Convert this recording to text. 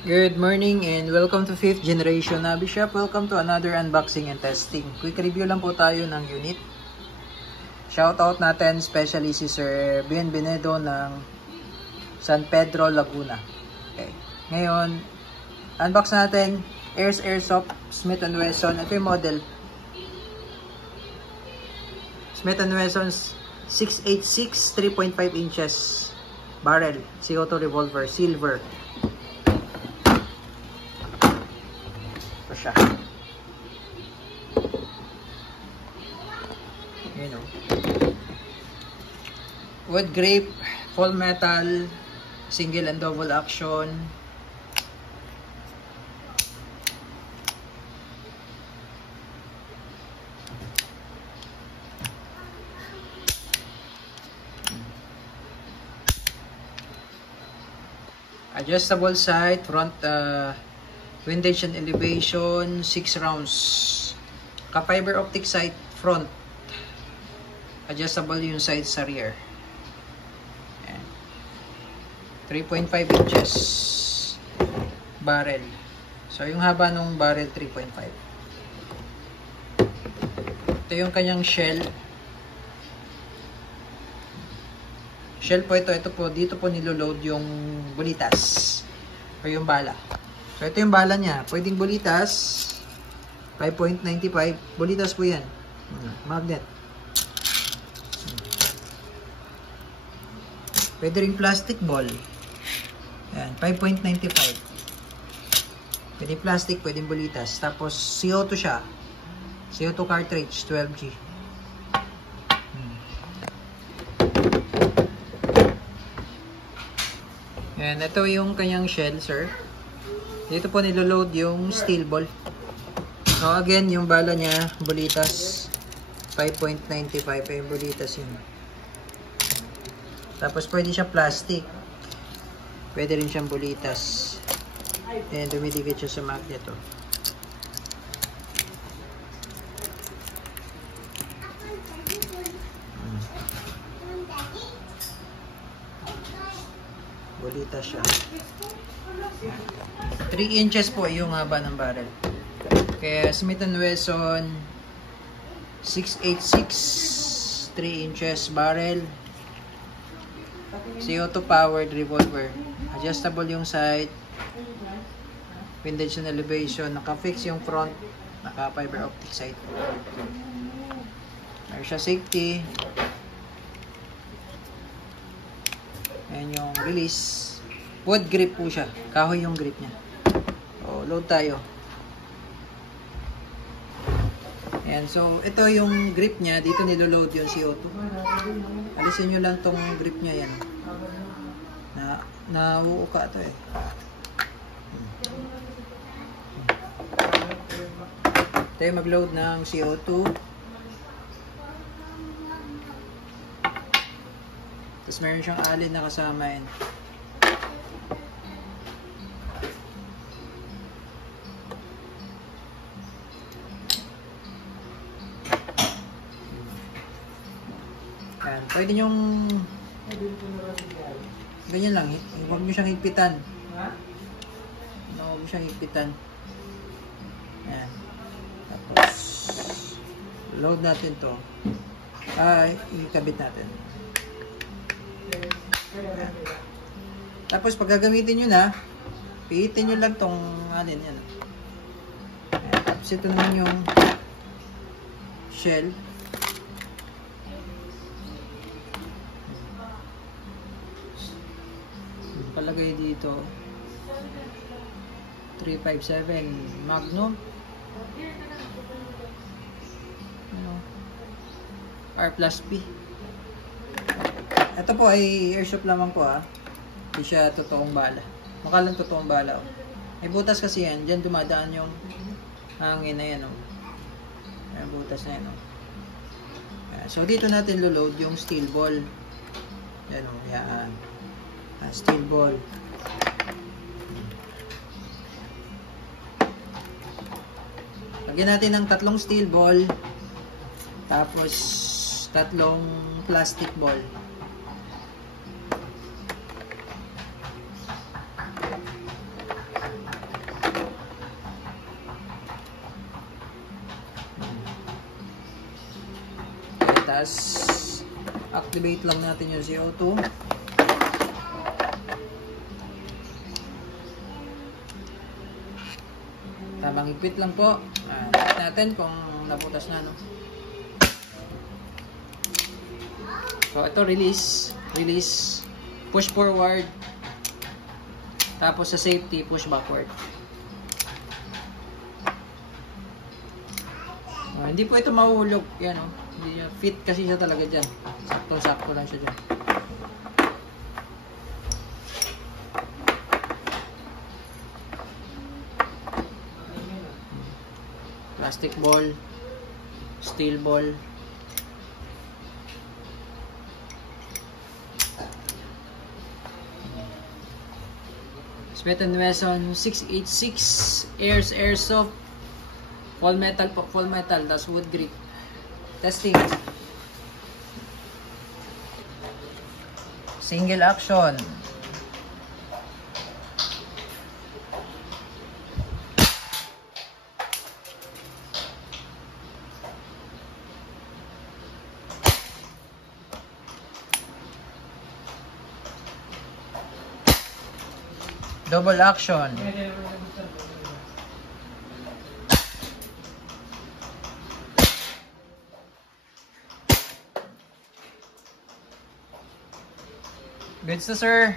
Good morning and welcome to 5th Generation Nabi Shop. Welcome to another unboxing and testing. Quick review lang po tayo ng unit. Shoutout natin especially si Sir Bienvenido ng San Pedro, Laguna. Okay. Ngayon, unbox natin Ayers Airsoft Smith & Wesson. Ito yung model. Smith & Wesson's 686 3.5 inches barrel CO2 revolver, silver. Ito siya. Ayan o. Wood grip, full metal, single and double action. Adjustable sight, front windage and elevation, 6 rounds. Ka-fiber optic sight, front. Adjustable yung sight sa rear. 3.5 inches barrel. So yung haba ng barrel 3.5. Ito yung kanyang shell. Shell po ito po, dito po niloload yung bulitas o yung bala. So ito yung bala niya, pwedeng bulitas 5.95, bulitas po yan, magnet. Pwede ring plastic ball, yan, 5.95. Pwede plastic, pwedeng bulitas. Tapos CO2 siya, CO2 cartridge 12G. Yan, ito yung kanyang shell, sir. Dito po niloload yung steel ball. So again, yung bala niya, bulitas 5.95 yung bulitas yun. Tapos pwede siya plastic. Pwede rin siyang bulitas. And dumidikit siya sa magnet to. Bulitas siya. 3 inches po yung haba ng barrel. Kaya Smith & Wesson 686 3 inches barrel, CO2 powered revolver. Adjustable yung sight, windage and elevation, naka-fix yung front, naka-fiber optic sight. Meron siya safety. Ayan yung release. Wood grip po siya. Kahoy yung grip niya. So, load tayo. Ayan. So, ito yung grip niya. Dito niloload yung CO2. Alisin nyo lang tong grip niya yan. Nauuka ito eh. Tayo mag-load ng CO2. Tapos meron siyang alin na kasama yun. Ayan. Pwede nyong ganyan lang. Huwag nyo siyang higpitan. Huwag nyo siyang higpitan. Ayan. Tapos load natin to. Ikabit natin. Tapos pag gagamitin nyo na, pihitin nyo lang tong alin yan. Tapos ito naman yung shell. Palagay dito 357 Magnum R plus P. Ito po ay airsoft lamang po hindi siya totoong bala. Mukha lang totoong bala. May butas kasi yan. Diyan dumadaan yung hangin na yan. May butas na yan. So dito natin loload yung steel ball. Yan o. Yan. Steel ball. Lagyan natin ng 3 steel ball. Tapos 3 plastic ball. Tapos, activate lang natin yung CO2. Tamang higpit lang po. Check natin kung nabutas na, no? So, ito release. Release. Push forward. Tapos sa safety, push backward. Hindi po ito mahuhulog. Yan, oh. Hindi, fit kasi siya talaga dyan. Sakto-sakto lang siya dyan. Plastic ball. Steel ball. Smith & Wesson 686 Airsoft full metal po, full metal, tas wood grip. Testing. Single action. Double action. Goods to sir.